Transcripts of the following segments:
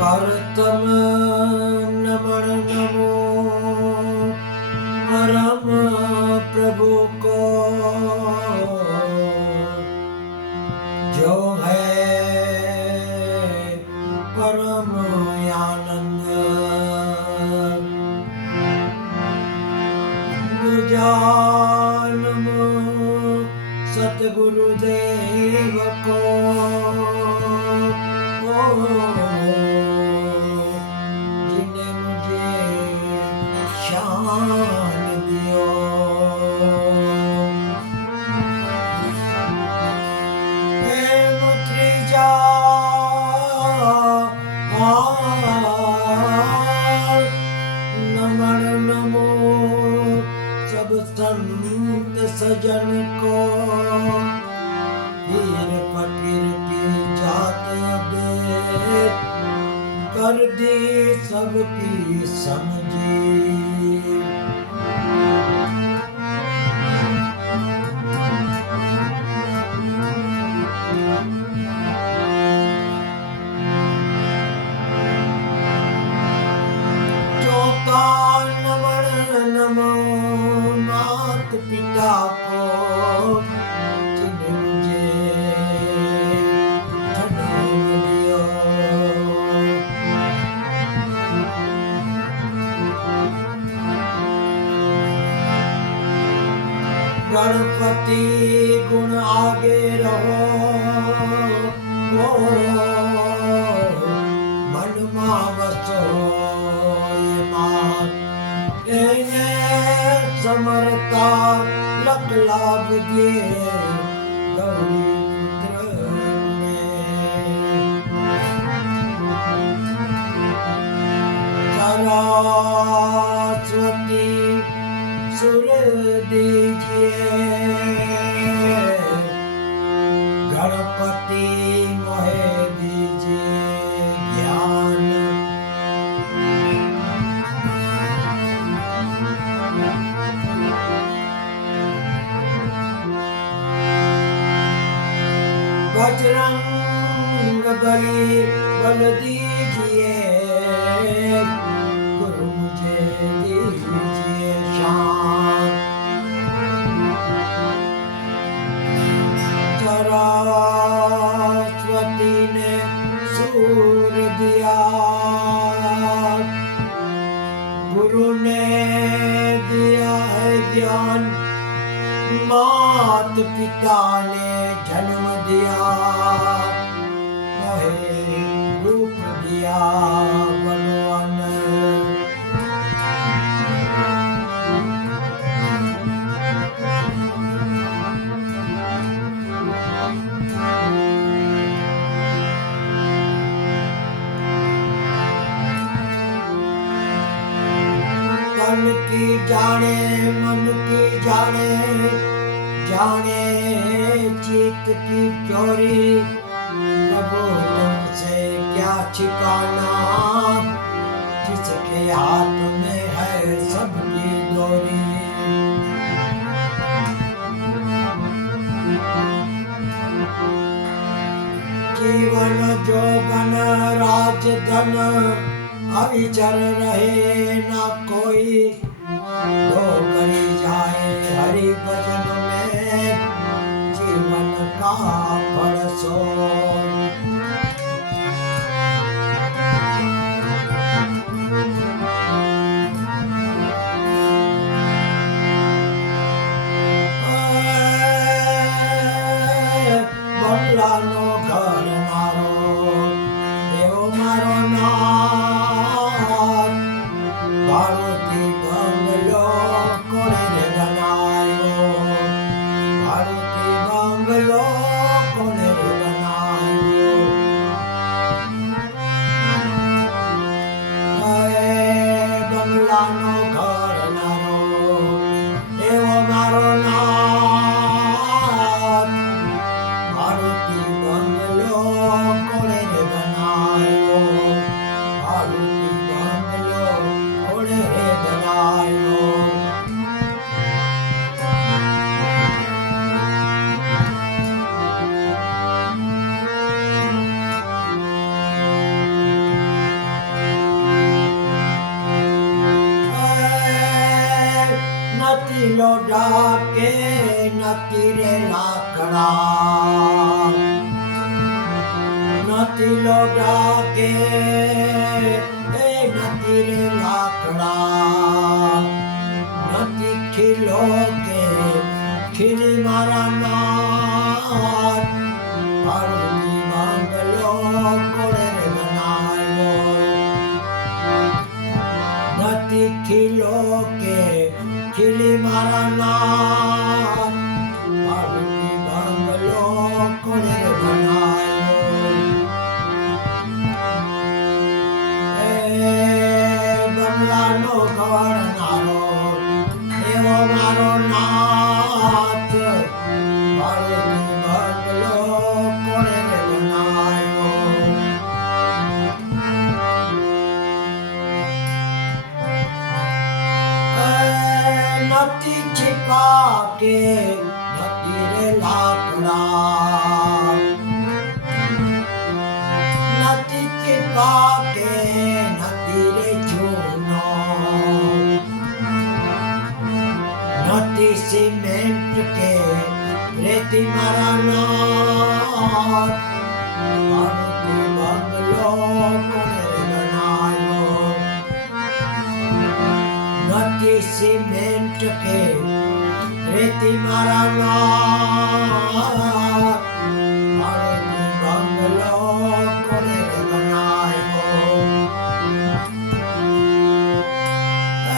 भारतम नमन नमो परम प्रभु को, जो है परम आनंद। नमो सतगुरुदेव को, जिन्हें मुझे शान दियो। नमन नमो सब संत सजन को, पीर फकीर की जात अबेद कर दी सबकी समझी। नमो मात पिता को, जिन्हें मुझे जन्म दियो। गणपति गुण आगे रहो, मन मा बसो ये मात समरता लख लाभ दिए गौरी पुत्र सरस्वती सुर दीजिए, गणपति मोहे दीजिए ज्ञान। बजरंग बली बल दीजिए, गुरु मुझे दीजिए शान। सरस्वती ने सूर दिया, गुरु ने दिया है ज्ञान। मात पिता ने जन्म दिया, मोहे रूप दिया भगवान। तन की जाने मन की जाने, जाने चित की चोरी। प्रभु तुमसे क्या छिपाना, जिसके हाथ में है सबकी डोरी। जीवन जोगन राजधन अविचर रहे ना कोई, दो करी जाए हरि भजन में जीवन का फल सो। बल्लानो घर मारो देव मारो नाथ, भारती बंगलो कोने रे बनायो, भारती बंगलो कोने નથી રે લાકડા નથી લોઢા કે એ નથી રે લાકડા નથી ખીલો કે ખીલી મારા નાથ પાર્વતી બંગલો કોણે રે બનાવ્યો નથી ખીલો કે ખીલી મારા નાથ પાર્વતી બંગલો કોણે રે બનાવ્યો એ બંગલાનો ઘડનારો એવો મારો નાથ પાર્વતી બંગલો કોણે રે બનાવ્યો નથી છીપા કે નથી રે લાકડા નથી છીપા કે નથી રે ચૂનો નથી સિમેન્ટ કે રેતી મારા નાથ પાર્વતી બંગલો કોણે રે બનાવ્યો નથી સિમેન્ટ કે રેતી મારા નાથ પાર્વતી બંગલો કોણે રે બનાવ્યો એ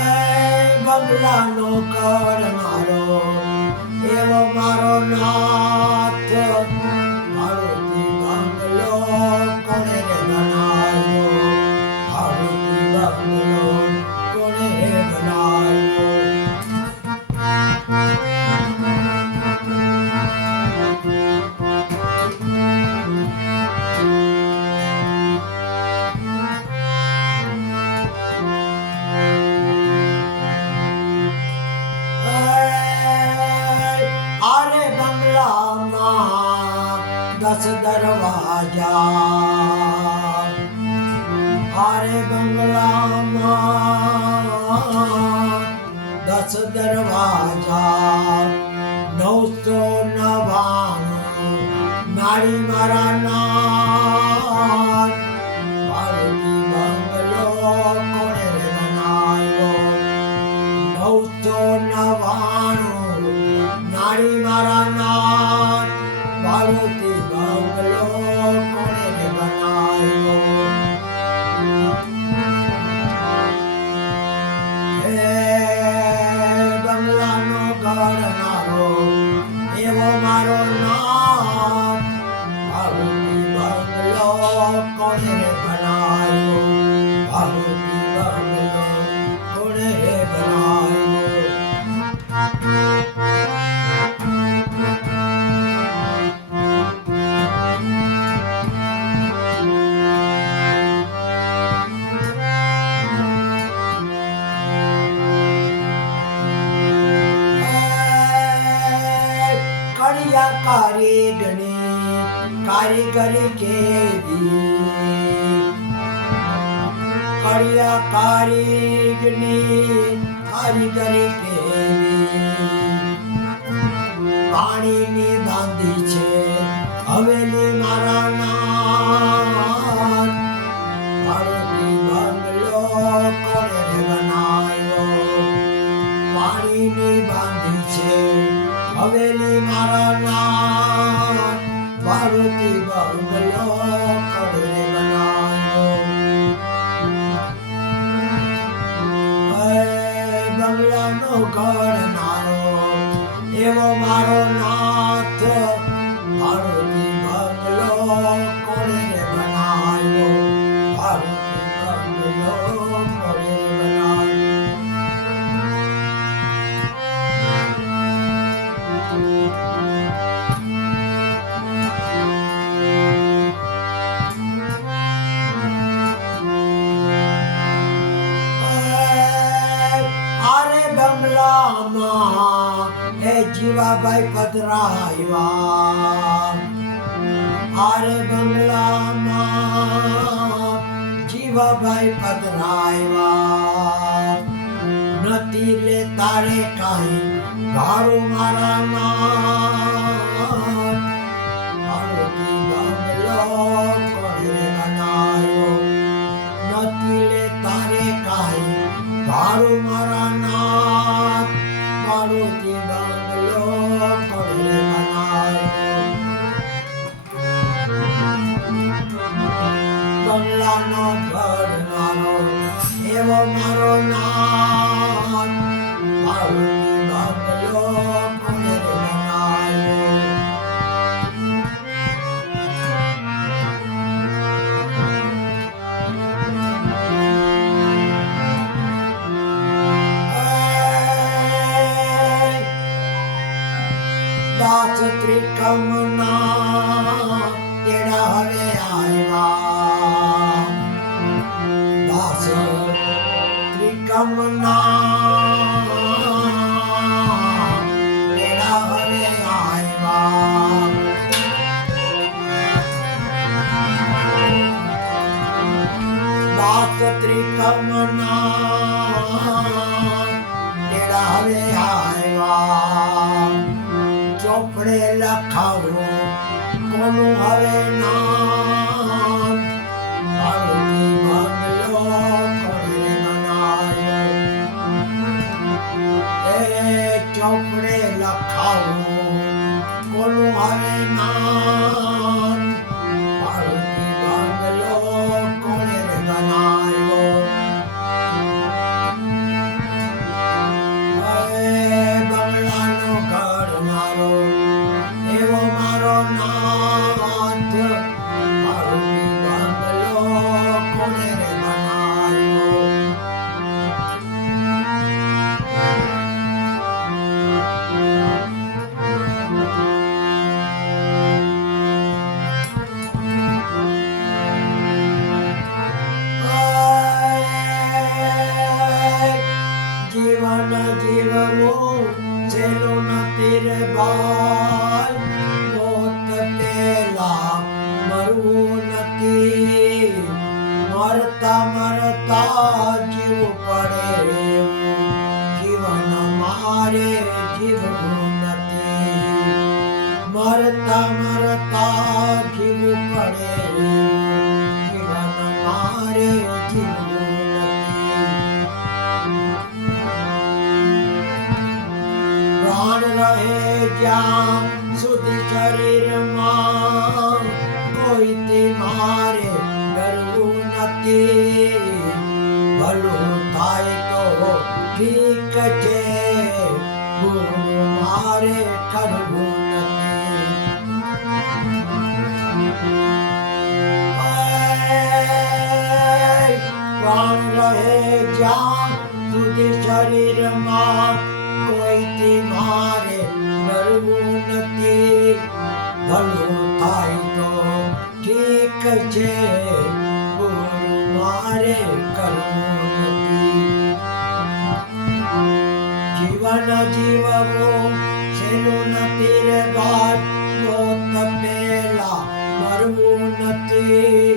બંગલાનો કરનારો એવો મારો નાથ પાર્વતી બંગલો કોણે રે બનાવ્યો પાર્વતી બંગલો કોણે રે બનાવ્યો આરે બંગલામાં 10 દરવાજા આરે બંગલામાં 10 દરવાજા 999 નારી મારા નાથ પાર્વતી બંગલો કોણે રે બનાવ્યો 999 નારી મારા નાથ પાર્વતી બંગલો કોણે રે બનાવ્યો હે બંગલાનો ઘડનારો એવો મારો નાથ પાર્વતી બંગલો કોણે રે બનાવ્યો પાર્વતી બંગલો કોણે રે બનાવ્યો કડિયા કારીગરની કારીગરી કેવી કડિયા કારીગરની કારીગરી કેવી પાણીની બાંધી છે હવેલી મારા નાથ પાર્વતી બંગલો કોણે રે બનાવ્યો પાણીની બાંધી છે હવેલી મારા નાથ પાર્વતી બંગલો કોણે રે બનાવ્યો બંગલાનો ઘડનારો એવો મારો નાથ પાર્વતી બંગલો કોણે રે બનાવ્યો પાર્વતી બંગલો કોણે રે બનાવ્યો આરે બંગલામાં એ જીવાભાઈ પધરાવ્યા આરે બંગલામાં જીવાભાઈ પધરાવ્યા નથી લે તારે કાંઈ ભારું મારા નાથ મારું મારા નાથ મારુતિ બંગલો કોણે બનાવ્યો બંગલાનો ઘડનારો એવો મારો નાથ મારુતિ બંગલો કોણે બનાવ્યો દાસ ત્રિકમના તેડા હવે આવ્યા દાસ ત્રિકમના તેડા હવે આવ્યા દાસ ત્રિકમના તેડા હવે આવ્યા ચોપડે લખાવો કોનું હવે નામ મારુતિ બંગલો કોણે બનાવ્યો એ ચોપડે લખાવો કોનું હવે નામ મારુતિ બંગલો કોણે બનાવ્યો બંગલાનો ઘડનારો એવો મારો નાથ મારુતિ બંગલો કોણે બનાવ્યો જીવન જીવવું છેલ્લું નથી રે બાલ મોત પેલા મરવું નથી મરતા મરતા જીવવું પડે જીવન મારે જીવવું નથી મરતા મરતા જીવવું પડે જીવન મારે જીવવું પ્રાણ રહે જ્યાં સુધી શરીરમાં કોઈથી મારે ડરવું નથી ભલું થાય તો ઠીક છે ભૂલું મારે કરવું નથી પ્રાણ રહે જ્યાં સુધી શરીરમાં કોઈથી મારે ડરવું નથી ભલું થાય તો ઠીક છે ભૂલું મારે કરવું નથી જીવન જીવવું છેલ્લું નથી રે બાર મોત પેલા મરવું નથી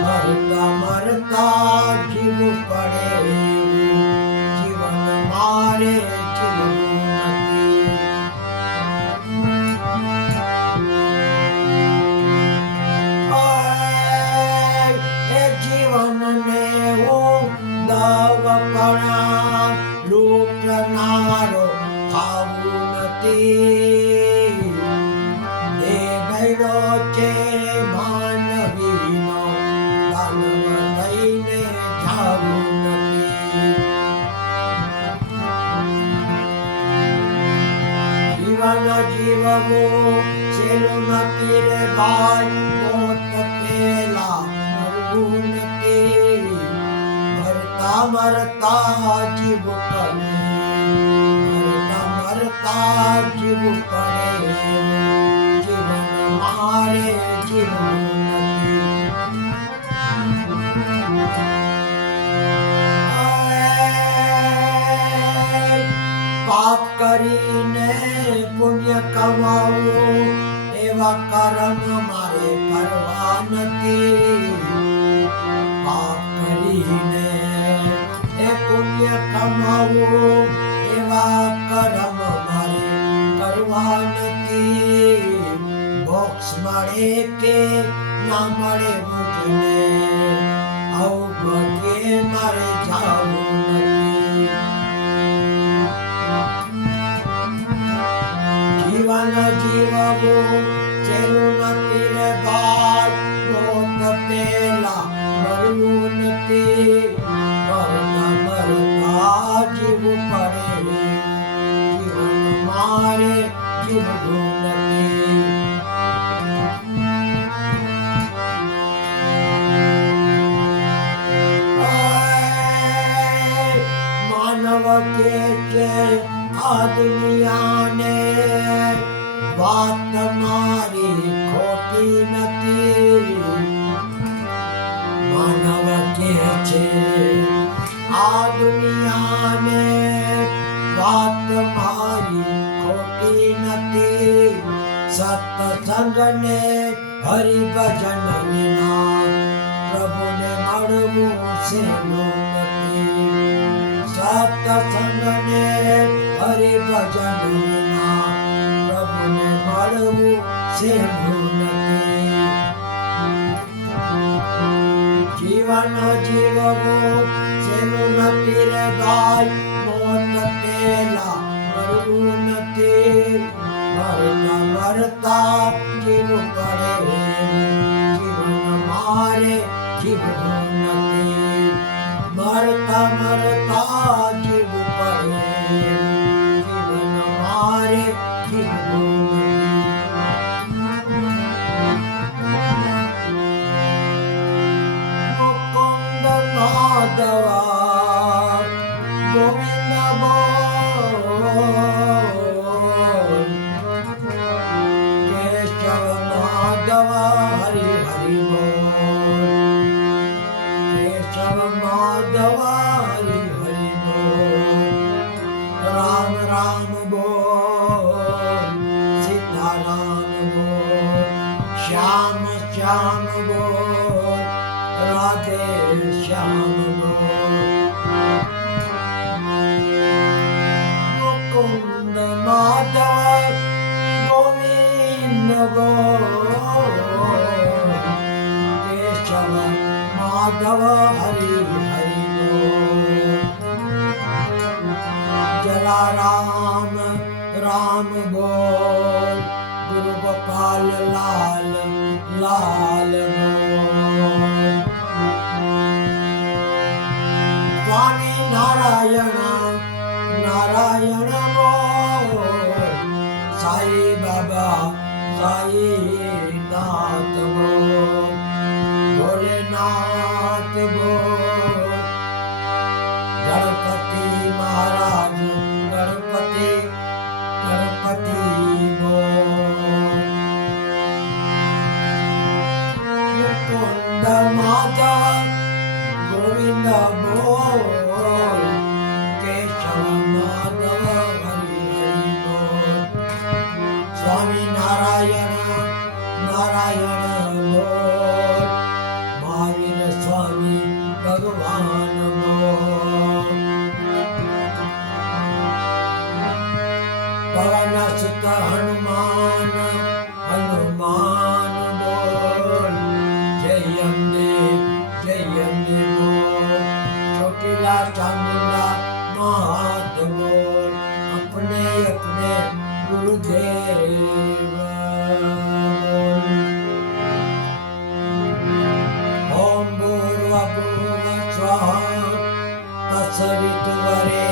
મરતા મરતા જીવવું પડે જીવન મારે જીવવું નથી એ જીવનને હું દવપણા લૂંટનારો ખાવું નથી એ ભૈરો છે માનવીનો દાનવ થઈને જાવું નથી જીવન જીવવું છેલ્લું નથી રે ભાઈ મોત પેલા મરવું નથી મરતા મરતા જીવવું પડે મરતા મરતા જીવવું પડે જીવન મારે જીવવું નથી પાપ કરીને પુણ્ય કમાવું એવા કર્મ મારે કરવા નથી પાપ કરીને એ પુણ્ય કમાવું એવા કર્મ મારે કરવા નથી મોક્ષ મળે કે ના મળે મુજને આવું બધે મારે જાવું નથી મરવું નથી, મરતા મરતા જીવવું પડે, જીવન મારે જીવવું નથી. માનવ કે છે આ દુનિયાને, વાત મારી ખોટી નથી. માનવ કે છે આ દુનિયાને, વાત મારી ખોટી નથી. સત્સંગને હરિભજન વિના પ્રભુને મળવું સહેલું નથી. સત્સંગને હરિભજન વિના પ્રભુને મળવું સહેલું નથી. જીવન જીવવું સહેલું નથી રે ભાઈ, મોત પેલા મરવું નથી. મરતા મરતા જીવવું પડે, જીવન મારે જીવવું નથી. મરતા મરતા જીવવું પડે, જીવન મારે જીવવું નથી. મુકુંદ માધવા ગોવિંદ બોલ, કેશવ માધવ હરિ હરિ બોલ, કેશવ માધવ હરિ હરિ બોલ. રામ રામ બોલ, સીતારામ બોલ, શ્યામ શ્યામ બોલ, રાધે શ્યામ બોલ. મુકુંદ માધવ ગોવિંદ બોલ, કેશવ માધવ હરિ હરિ બોલ. જલારામ રામ બોલ, ગુરુ ગોપાલ લાલ લાલ બોલ. સ્વામી નારાયણ નારાયણ બોલ, સાઈ બાબા સાઈ નાથ બોલ, ભોલેનાથ બોલ. ગણપતિ મહારાજ ગણપતિ ગણપતિ બોલ. મુકુંદ માધવ ગોવિંદ બોલ, કેશવ માધવ હરિ હરિ બોલ. સ્વામી નારાયણ નારાયણ બોલ, મહાવીર સ્વામી ભગવાન બોલ. પવન સુત હનુમાન હનુમાન બોલ, જય અંબે બોલ. ચોટીલા ચામુંડા માત બોલ, अपने अपने गुरुदेव बोल. ओम भूर्भुवः स्वः तत्सवितुर्वरेण्यं